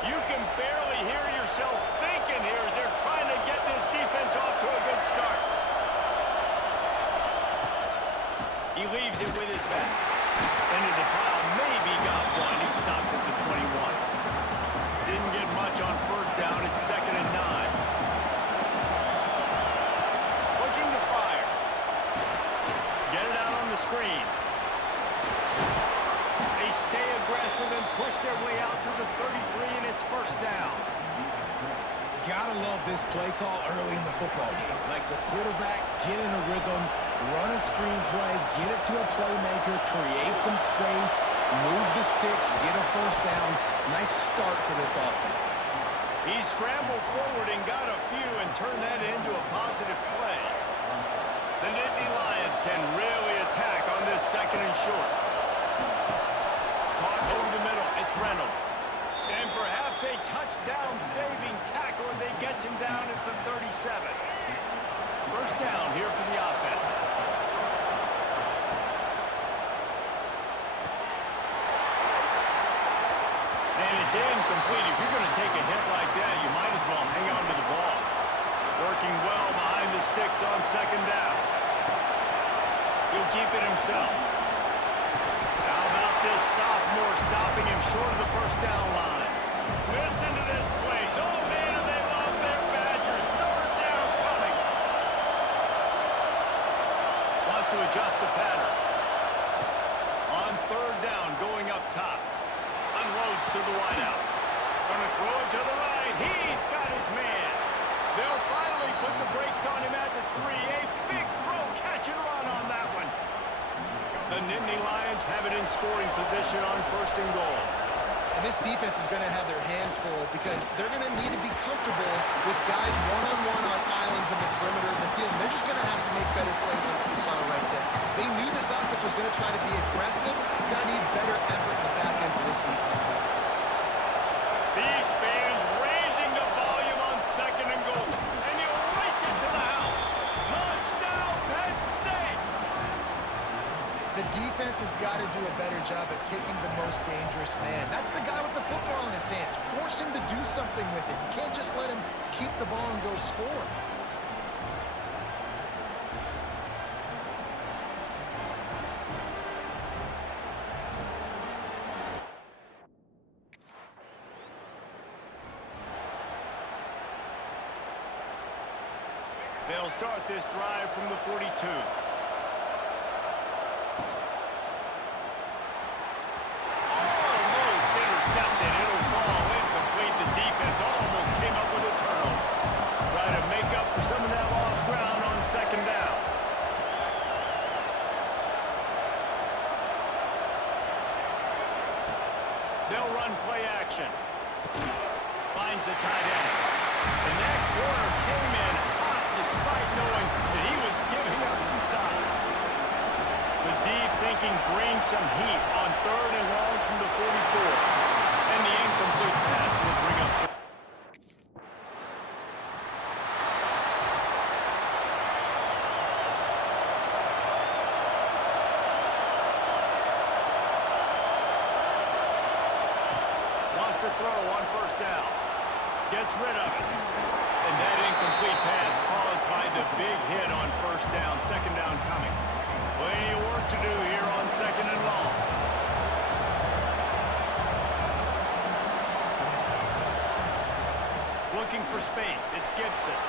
You can barely hear yourself thinking here as they're trying to get this defense off to a good start. He leaves it with his back. Into the pile, maybe got one. He stopped at the 21. Didn't get much on first down. It's 2nd and 9. Looking to fire. Get it out on the screen. They stay aggressive and push their way out to the 33, and it's 1st down. Gotta love this play call early in the football game. Like the quarterback, get in a rhythm, run a screen play, get it to a playmaker, create some space, move the sticks, get a 1st down. Nice start for this offense. He scrambled forward and got a few and turned that into a positive play. The Nittany Lions can really attack on this 2nd and short. Caught over the middle, it's Reynolds. And perhaps a touchdown-saving tackle as they get him down at the 37. 1st down here for the offense. And it's incomplete. If you're going to take a hit like that, you might as well hang on to the ball. Working well behind the sticks on 2nd down. He'll keep it himself. How about this sophomore stopping him short of the 1st down line? Listen to this place. Oh, man, and they love their Badgers. 3rd down coming. Wants to adjust the pattern. On 3rd down, going up top. Unloads to the wideout. Gonna throw it to the right. He's got his man. They'll finally put the brakes on him at the 3. A big throw, catch and run on that one. The Nittany Lions have it in scoring position on 1st and goal. And this defense is going to have their hands full because they're going to need to be comfortable with guys one-on-one on islands in the perimeter of the field. And they're just going to have to make better plays than what we saw right there. They knew this offense was going to try to be aggressive. Going to need better effort in the back end for this defense. These fans raising the volume on 2nd and goal. And he'll race it to the house. Touchdown, Penn State! The defense has got to do a better job of taking the most dangerous man. That's the guy with the football in his hands. Force him to do something with it. You can't just let him keep the ball and go score. They'll start this drive from the 42. Almost intercepted. It'll fall incomplete. The defense almost came up with a turnover. Try to make up for some of that lost ground on 2nd down. They'll run play action. Finds the tight end. And that corner came in hot despite knowing that he was giving up some size. The D thinking bring some heat on 3rd and long from the 44. And the incomplete pass will bring up. Wants to throw on 1st down. Gets rid of it. And that incomplete pass caused by the big hit on 1st down. 2nd down coming. Plenty of work to do here on 2nd and long. Looking for space. It's Gibson.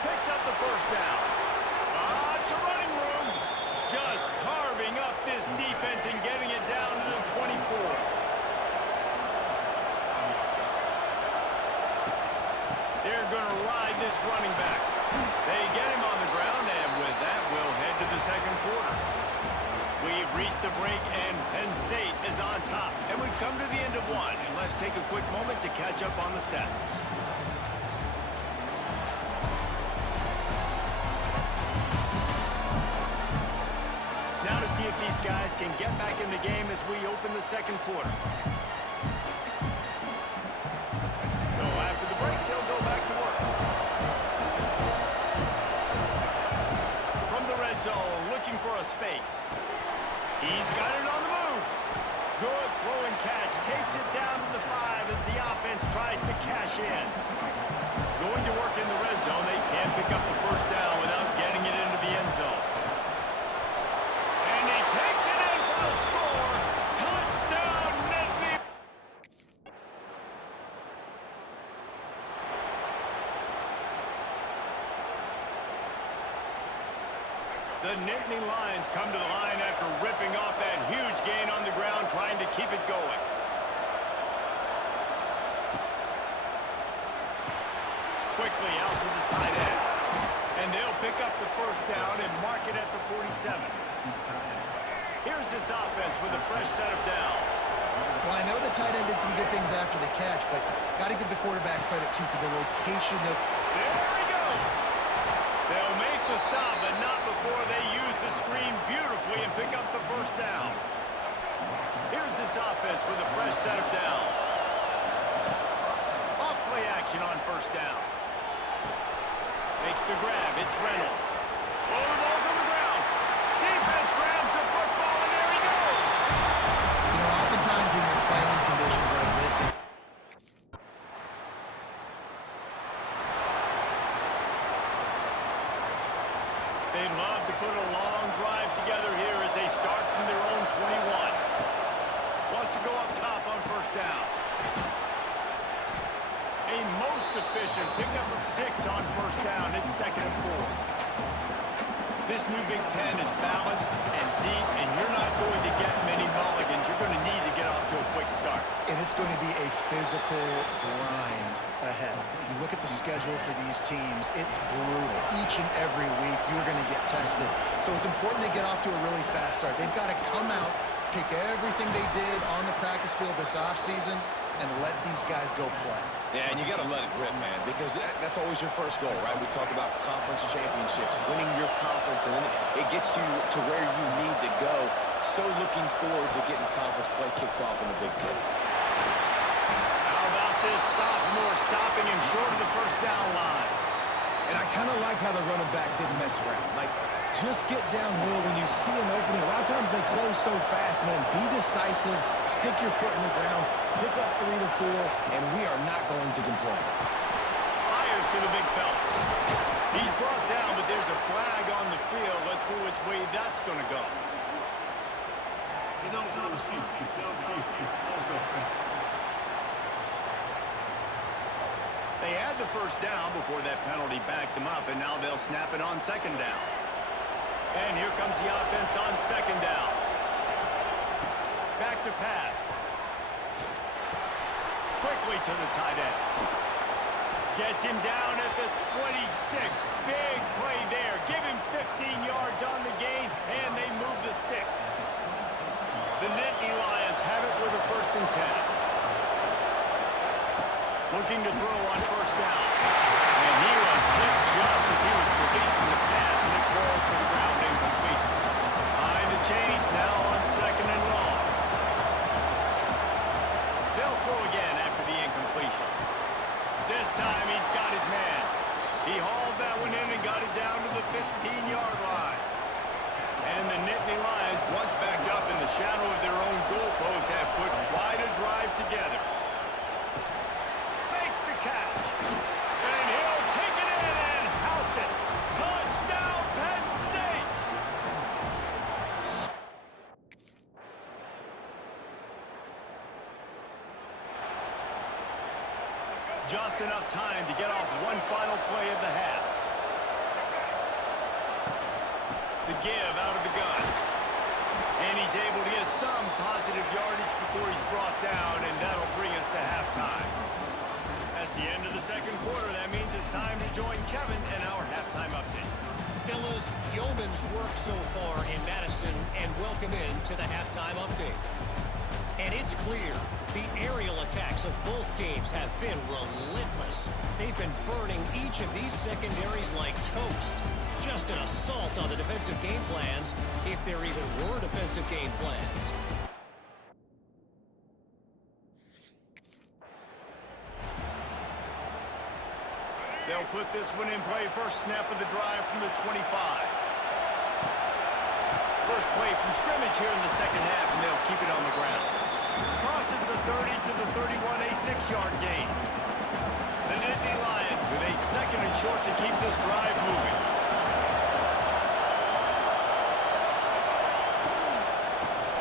Picks up the 1st down. It's a running room. Just carving up this defense and getting it down to the 24. They're going to ride this running back. They get him on the ground, and with that, we'll head to the 2nd quarter. We've reached a break, and Penn State is on top. And we've come to the end of one, and let's take a quick moment to catch up on the stats. Now to see if these guys can get back in the game as we open the 2nd quarter. So after the break, they'll go back to work. From the red zone, looking for a space. He's got it on the move. Good throw and catch. Takes it down to the 5 as the offense tries to cash in. Going to work in the red zone. They can't pick up the first down without getting it into the end zone. And he takes it in for the score. Touchdown, Nittany. The Nittany Lions come to the line after ripping off that huge gain on the ground, trying to keep it going. Quickly out to the tight end. And they'll pick up the first down and mark it at the 47. Here's this offense with a fresh set of downs. Well, I know the tight end did some good things after the catch, but got to give the quarterback credit, too, for the location of... There he goes! They'll make the stop, but not before they use the screen beautifully and pick up the first down. Here's this offense with a fresh set of downs. Off play action on first down. Makes the grab. It's Reynolds. Oh, the ball's on the ground. Defense grabs the football, and there he goes. You know, oftentimes when you're playing in conditions like this... They'd love to put a long drive together here as they start from their own 21. Wants to go up top on first down. A most efficient pickup of 6 on first down. It's 2nd and 4. This new Big Ten is balanced and deep, and you're not going to get many mulligans. You're going to need to get off to a quick start. And it's going to be a physical grind ahead. You look at the schedule for these teams, it's brutal. Each and every week, you're going to get tested. So it's important they get off to a really fast start. They've got to come out, pick everything they did on the practice field this offseason, and let these guys go play. Yeah, and you got to let it rip, man, because that's always your first goal, right? We talk about conference championships, winning your conference, and then it gets you to where you need to go. So looking forward to getting conference play kicked off in the Big Ten. How about this sophomore stopping him short of the first down line? And I kind of like how the running back didn't mess around. Like, just get downhill when you see an opening. A lot of times they close so fast, man. Be decisive, stick your foot in the ground, pick up 3 to 4, and we are not going to complain. Fires to the big fella. He's brought down, but there's a flag on the field. Let's see which way that's going to go. They had the first down before that penalty backed them up, and now they'll snap it on 2nd down. And here comes the offense on 2nd down. Back to pass. Quickly to the tight end. Gets him down at the 26. Big play there. Give him 15 yards on the gain, and they move the sticks. The Nittany Lions have it with a 1st and 10. Looking to throw on first down. And he was hit just as he was releasing the pass, and it falls to the ground incomplete. Behind the chains now on 2nd and long. They'll throw again after the incompletion. This time he's got his man. He hauled that one in and got it down to the 15-yard line. And the Nittany Lions, once backed up in the shadow of their own goalpost, have put quite a drive together. Catch. And he'll take it in and house it. Touchdown, Penn State. Just enough time to get off one final play of the half. The give out of the gun. And he's able to get some positive yardage before he's brought down, and that'll bring us to halftime. That's the end of the 2nd quarter. That means it's time to join Kevin in our halftime update. Fellas, yeoman's work so far in Madison, and welcome in to the halftime update. And it's clear, the aerial attacks of both teams have been relentless. They've been burning each of these secondaries like toast. Just an assault on the defensive game plans, if there even were defensive game plans. They'll put this one in play. First snap of the drive from the 25. First play from scrimmage here in the 2nd half, and they'll keep it on the ground. Crosses the 30 to the 31, a 6-yard gain. The Nittany Lions with a second and short to keep this drive moving.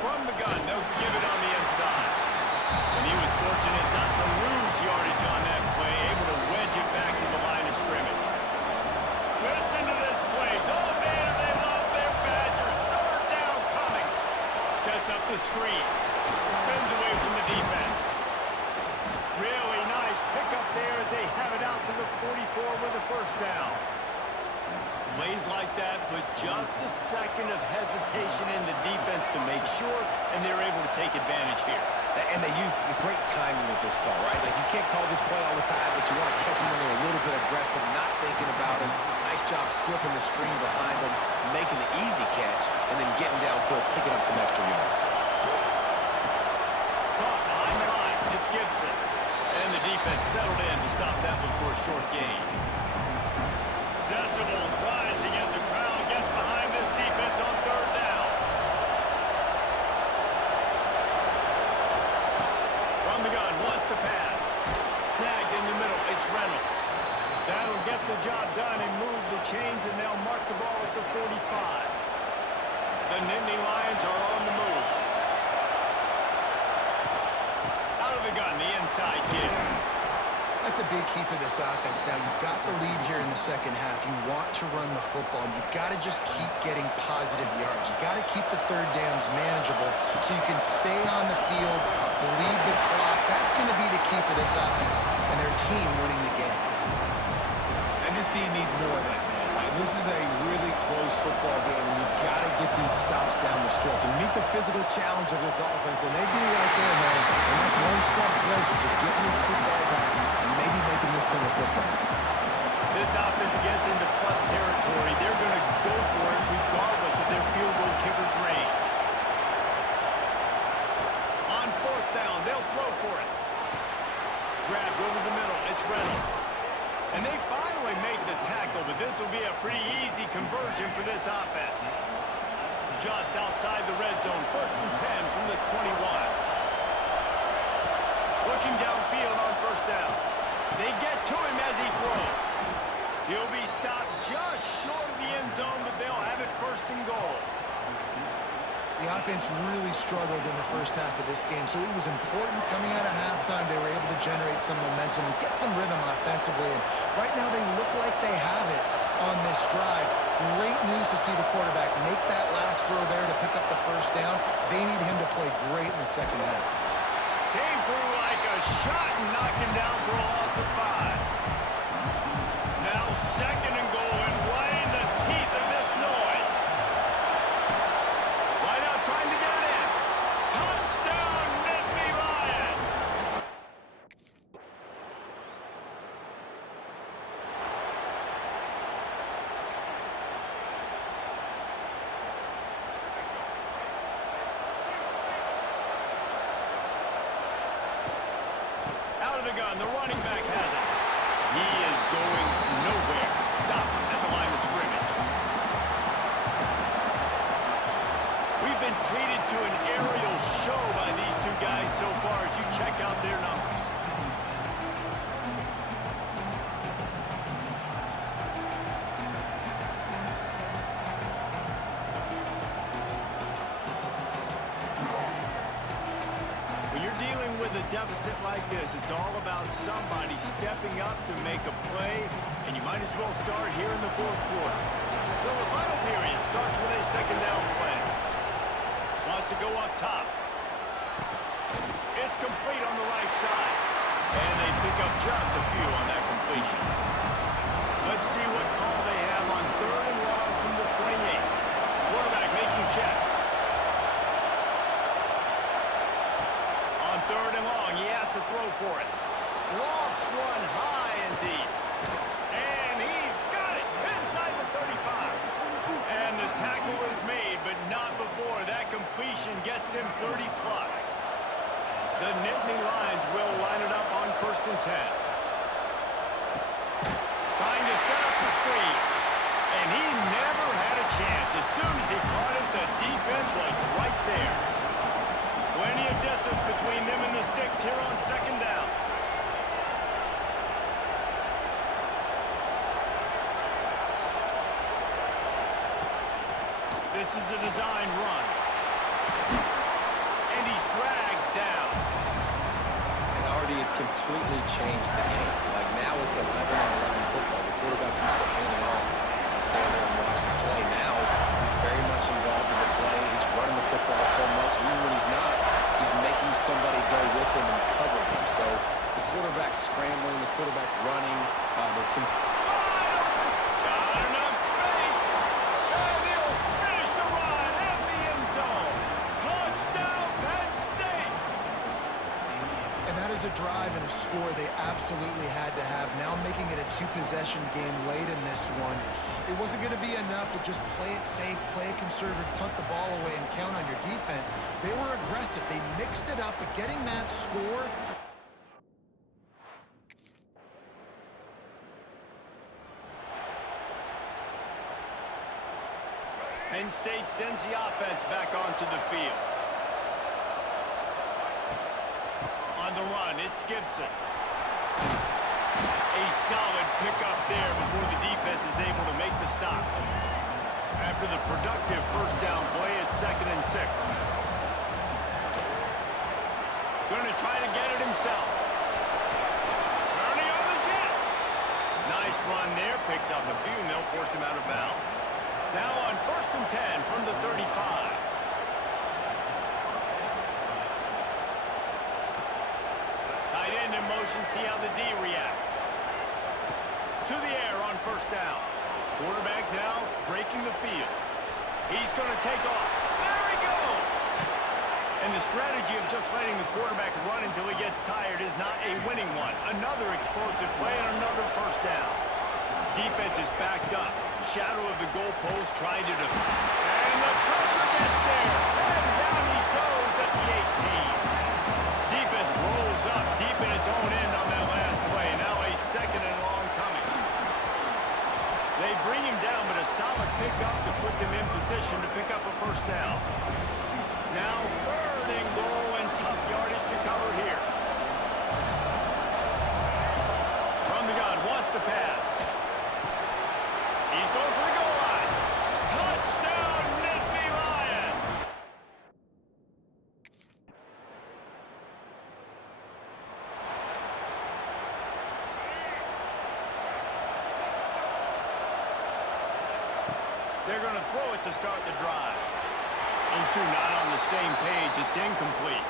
From the gun, they'll give it on the inside. And he was fortunate not to lose yardage on that play, able to wedge it back to the line of scrimmage. Listen to this place. Oh, man, they love their Badgers. Third down coming. Sets up the screen. Spins away from the defense. Really nice pickup there as they have it out to the 44 with a first down. Plays like that, but just a second of hesitation in the defense to make sure, and they're able to take advantage here. And they use the great timing with this call, right? Like, you can't call this play all the time, but you want to catch them when they're a little bit aggressive, not thinking about it. Nice job slipping the screen behind them, making the easy catch, and then getting downfield, picking up some extra yards. Caught behind the line. It's Gibson. And the defense settled in to stop that one for a short gain. Decibels rising as the crowd gets behind this defense on third down. From the gun, wants to pass. Snagged in the middle, it's Reynolds. That'll get the job done and move the chains, and they'll mark the ball at the 45. The Nittany Lions are on the move. Out of the gun, the inside give. That's a big key for this offense. Now, you've got the lead here in the second half. You want to run the football, and you've got to just keep getting positive yards. You've got to keep the third downs manageable so you can stay on the field, bleed the clock. That's going to be the key for this offense and their team winning the game. And this team needs more of that, man. Like, this is a really close football game, and you've got to get these stops down the stretch and meet the physical challenge of this offense, and they do right there, man. And that's one step closer to getting this football back and maybe making this thing a football game. This offense gets into plus territory. They're going to go for it regardless of their field goal kicker's range. On fourth down, they'll throw for it. Grabbed over the middle, it's Reynolds. And they finally make the tackle, but this will be a pretty easy conversion for this offense. Just outside the red zone, first and 10 from the 21. Looking downfield on first down. They get to him as he throws. He'll be stopped just short of the end zone, but they'll have it first and goal. The offense really struggled in the first half of this game, so it was important coming out of halftime. They were able to generate some momentum and get some rhythm offensively. And right now they look like they have it on this drive. Great news to see the quarterback make that last throw there to pick up the first down. They need him to play great in the second half. Came through like a shot and knocked him down for a loss of 5. Now second and goal, and right in the teeth of this noise. Right out trying to get it in. Touchdown, Nittany Lions! Out of the gun, the running back has it. He is going nowhere. Stop at the line of scrimmage. We've been treated to an aerial show by these two guys so far as you check out their numbers. When you're dealing with a deficit like this, it's all about somebody stepping up to make a play, and you might as well start here in the fourth quarter. So the final period starts with a second down play. Wants to go up top. It's complete on the right side. And they pick up just a few on that completion. Let's see what call they have on third and long from the 28. Quarterback making checks. On third and long, he has to throw for it. Lofts one high and deep. And he's got it inside the 35. And the tackle is made, but not before that completion gets them 30+. The Nittany Lions will line it up on first and 10. Trying to set up the screen. And he never had a chance. As soon as he caught it, the defense was right there. Plenty of distance just between them and the sticks here on second down. This is a designed run. And he's dragged down. And already it's completely changed the game. Like now it's 11-on-11 football. The quarterback used to hand it off and stand there and watch the play. Now he's very much involved in the play. He's running the football so much. Even when he's not, he's making somebody go with him and cover him. So the quarterback scrambling, the quarterback running is Wide open. Got enough space. And he'll finish the run in the end zone. Touchdown, Penn State. And that is a drive and a score they absolutely had to have. Now making it a two-possession game late in this one. It wasn't going to be enough to just play it safe, play it conservative, punt the ball away, and count on your defense. They were aggressive. They mixed it up, but getting that score... Penn State sends the offense back onto the field. On the run, it's Gibson. A solid pickup there before the defense is able to make the stop. After the productive first down play, it's 2nd and 6. Going to try to get it himself. Turning on the Jets. Nice run there, picks up a few, and they'll force him out of bounds. Now on 1st and 10 from the 35. Tight end in motion, see how the D reacts. To the air on 1st down. Quarterback now breaking the field. He's going to take off. There he goes! And the strategy of just letting the quarterback run until he gets tired is not a winning one. Another explosive play and another 1st down. Defense is backed up. Shadow of the goalpost trying to defend. And the pressure gets there. And down he goes at the 18. Defense rolls up deep in its own end on that last play. Now a 2nd and long coming. They bring him down, but a solid pickup to put them in position to pick up a 1st down. Now 3rd and goal and tough yardage to cover here. From the gun, wants to pass. He's going for the goal line. Touchdown, Nittany Lions! They're going to throw it to start the drive. Those two not on the same page. It's incomplete.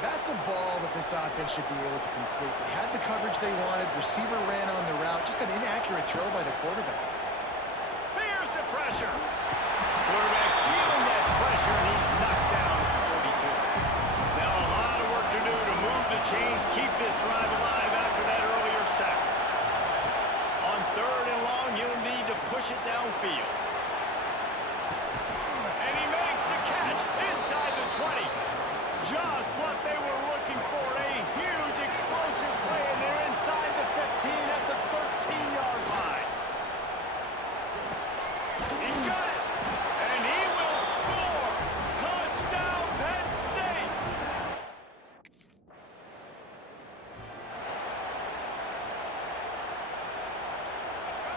That's a ball that this offense should be able to complete. They had the coverage they wanted. Receiver ran on the route. Just an inaccurate throw by the quarterback. Here's the pressure. Quarterback feeling that pressure, and he's knocked down at the 42. Now a lot of work to do to move the chains, keep this drive alive after that earlier sack. On 3rd and long, he'll need to push it downfield. And he makes the catch inside the 20. Just what they were looking for, a huge explosive play, and they're inside the 15 at the 13-yard line. He's got it, and he will score. Touchdown, Penn State.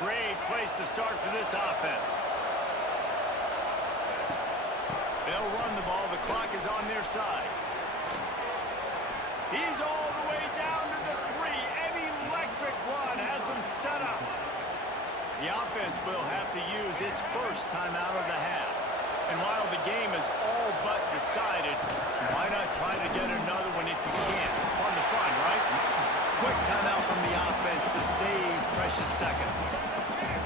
Great place to start for this offense. They'll run the ball. The clock is on their side. He's all the way down to the 3. An electric run has him set up. The offense will have to use its first timeout of the half. And while the game is all but decided, why not try to get another one if you can? It's part of the fun, right? Quick timeout from the offense to save precious seconds.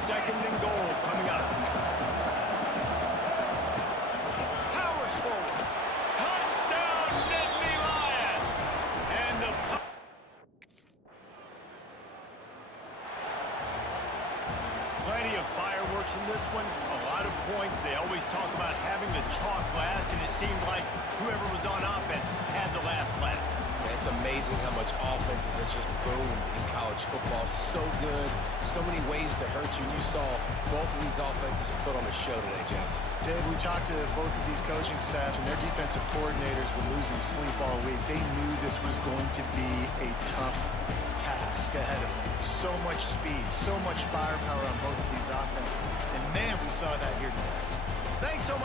2nd and goal coming up. Powers forward. Touchdown, Nittany Lions! And the plenty of fireworks in this one. A lot of points. They always talk about having the chalk last, and it seemed like whoever was on offense had the last laugh. It's It's amazing how much offenses have just boomed in college football. So good, so many ways to hurt you. And you saw both of these offenses put on a show today, Jess. Dave, we talked to both of these coaching staffs, and their defensive coordinators were losing sleep all week. They knew this was going to be a tough task ahead of them. So much speed, so much firepower on both of these offenses. And, man, we saw that here today. Thanks so much.